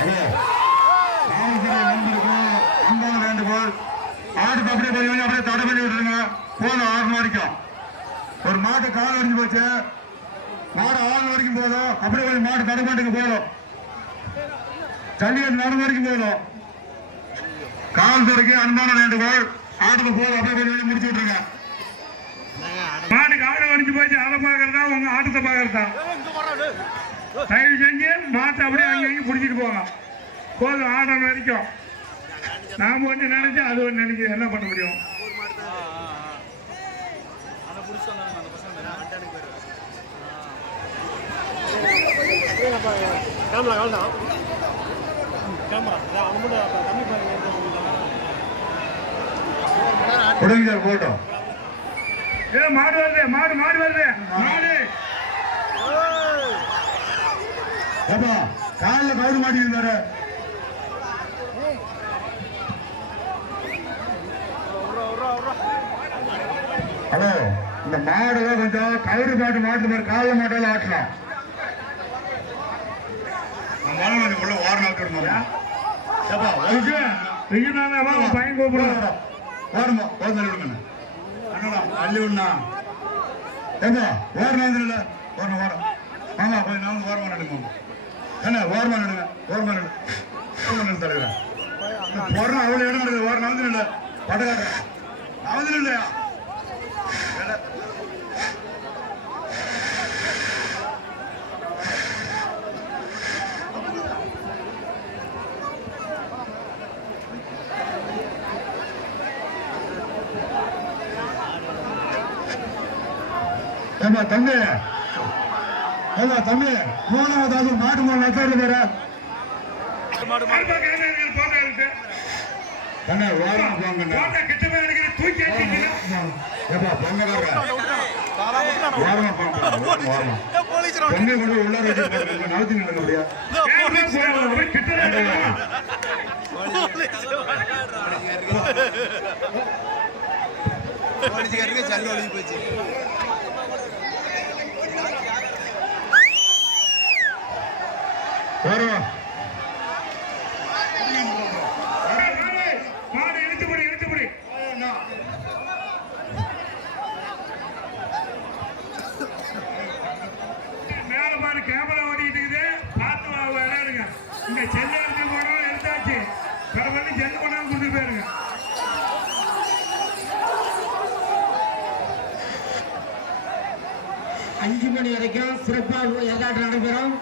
ஆலோசனை அன்பான வேண்டுகோள் ஆடு அப்படியே போய் கொஞ்சம் அப்படியே தடை பண்ணி விட்டுருங்க போதும் ஆறு வரைக்கும் ஒரு மாட்டு கால் ஒடிஞ்சு போச்சு மாடு ஆள் வரைக்கும் போதும் அப்படியே போய் மாடு தடை பண்ணிட்டு போதும் சல்லியன் நடு வரைக்கும் போதும் கால் துறைக்கு அன்பான வேண்டுகோள் ஆட்டுக்கு போதும் அப்படியே கொஞ்சம் கொஞ்சம் முடிச்சு விட்டுருங்க மாட்டுக்கு ஆடு வடிஞ்சு போச்சு அதை பார்க்கறதா உங்க ஆட்டத்தை பார்க்கறதா? தயவு செஞ்சு மாட்டை அப்படியே அங்கே அங்கே பிடிச்சிட்டு போங்க போதும் ஆடம் வரைக்கும் நாம ஒன்று நினைச்சு அது ஒன்று நினைச்சு என்ன பண்ண முடியும்? கேமரா கலந்தான் கேமரா அவன் மட்டும் தம்பி கொடுங்க சார் போட்டோம் ஏ மாடு வருது மாடு மாடு வருது. மாடு. ஏப்பா காலில் கவுரு மாட்டிருந்தாரு ஹலோ இந்த மாடுலாம் கொஞ்சம் கவுரு மாட்டு மாட்டு மாதிரி காலில் மாட்டால ஆட்டலாம் உள்ள ஓரம் ஆக்கிடணும் ஏப்பா வெயினாதாமா உன் பையன் கூப்பிடுறான் ஓரமா ஓரம் விடுங்க அண்ணா அள்ளி விடணா ஏப்பா ஓரம் இல்ல ஓரம் ஓரம். ஆமா ஓரமா நடுங்க என்ன ஓரமா நடுங்க ஓரமா நடுங்க ஓரமா நடுங்க தலைவர். போடுறோம் அவ்வளோ இடம் நடக்குது ஓரம் நவந்து இல்லை பட்டக்காரன் நவந்து இல்லையா ஏமா தம்பி. தம்பி மூணாவது மாட்டு மூணு லட்சம் பேர போட்டோ எடுத்து போங்க போட்டோ எடுக்கிற தூக்கி ஏப்பா பொங்கக்காரங்க ஓரமா போங்க பொங்கை கொண்டு வச்சு கிட்ட போலீஸ்காரருக்கு சல்லு போச்சு ஓரம் மாடு கேமரா ஓடிட்டு இருக்குது பார்த்து விளையாடுங்க இந்த செல்ல எடுத்து போனோம் எடுத்தாச்சு பிற பண்ணி செல்லு கொண்டாந்து போயிருங்க அஞ்சு மணி வரைக்கும் சிறப்பாக ஏற்பாடு நடைபெறும்.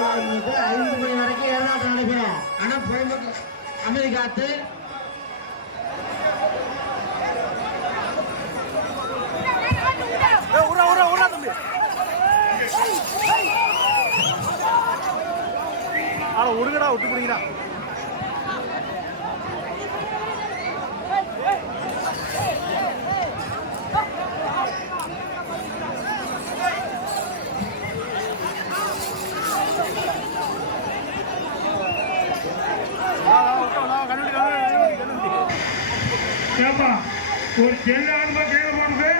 கோயில் ஐந்து மணி வரைக்கும் ஏற்பாடு நடைபெறும் ஆனா பொதுமக்கள் அமைதி காத்து. ஆனா விடுங்கடா விட்டு பிடிங்கடா. ஏப்பா ஒரு செல்லு ஆடுமா கையில போடுது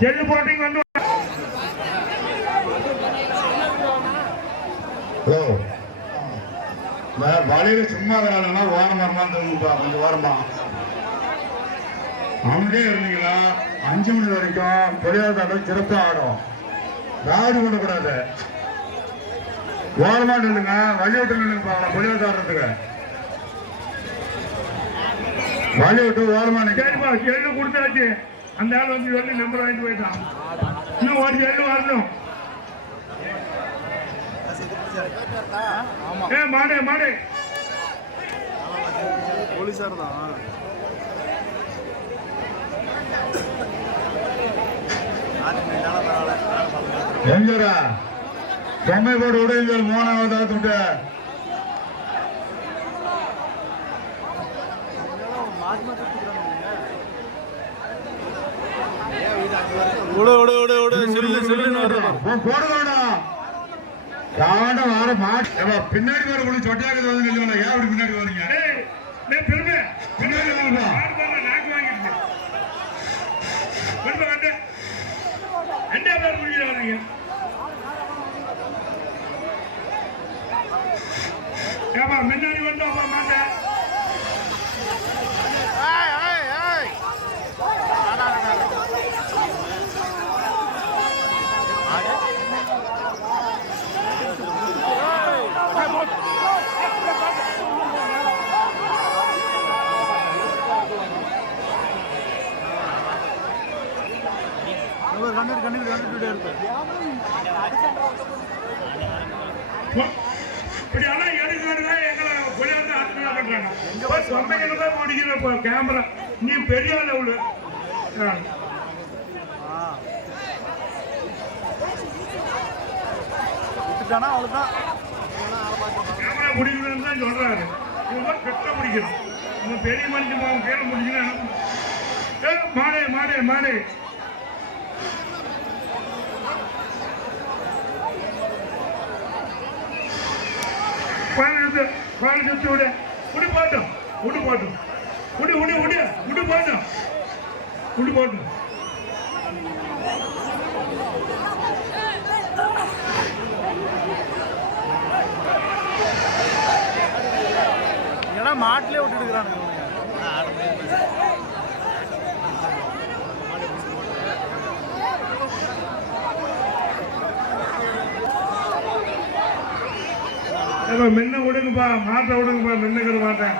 செல்லு போட்டிங்க வந்து ஹலோ. நான் வழியில சும்மா இருக்கிறாங்கன்னா ஓரம் வரமா தோணுப்பா கொஞ்சம் ஓரமா அமைதியே இருந்தீங்களா? அஞ்சு மணி வரைக்கும் பொடியாட்டாட்டம் சிறப்பாக ஆடும். ராடு பண்ணக்கூடாது ஓரமா நில்லுங்க வழி விட்டு நில்லுங்க பொடியாட்டம் ஆடுறதுக்கு. வழி விட்டு ஓரமா நிக்க சரிப்பா செல்லு கொடுத்தாச்சு. அந்த ஆள் வந்து சொல்லி நம்பர் வாங்கிட்டு போயிட்டான். இன்னும் ஒரு செல்லு வரணும். ஏ மாடு மாடு. போலீஸார் தான் எங்கடா? பொம்மை போட்டு விடுங்க மூணாவது விட்டு விடு விடு விடு விடு. சில்லு சில்லுன்னு வருது போடுவாடா யாட பின்னாடி வர கூட சொட்டியாக வந்து நில்லுங்கடா. பின்னாடி வரீங்க டேய் பெருமை. பின்னாடி வாடா நாக்கு வாங்கிட்டு பெருமை கண்டே ரெண்டே பேர் முடிஞ்சு மாட்டேன் கண்ணீர் கண்ணீர் கண்ணீர் இருக்கு இப்படி எல்லாம் எடுக்கிறது எங்களை கொள்ளையாந்து ஆட்சியா பண்றாங்க சொந்தங்களை தான் ஓடிக்கிற இப்போ கேமரா நீ பெரிய லெவலு விட்டுட்டானா அவ்வளோதான் கேமரா பிடிக்கணும்னு தான் சொல்றாரு இவங்க கெட்ட பிடிக்கணும் இவங்க பெரிய மனுஷன் கீழே பிடிக்கணும் ஏ, மாடே மாடே மாடே பதினெட்டு பதினெட்டு விடு விடு போட்டும். விடு போட்டும். விடு விடு விடு விடு போட்டும். விடு போட்டும் ஏன்னா மாட்டிலே விட்டுட்டு இருக்கிறானுங்க ஏப்பா மென்ன விடுங்கப்பா மாட்டை விடுங்கப்பா முன்னுக்கிற மாட்டேன்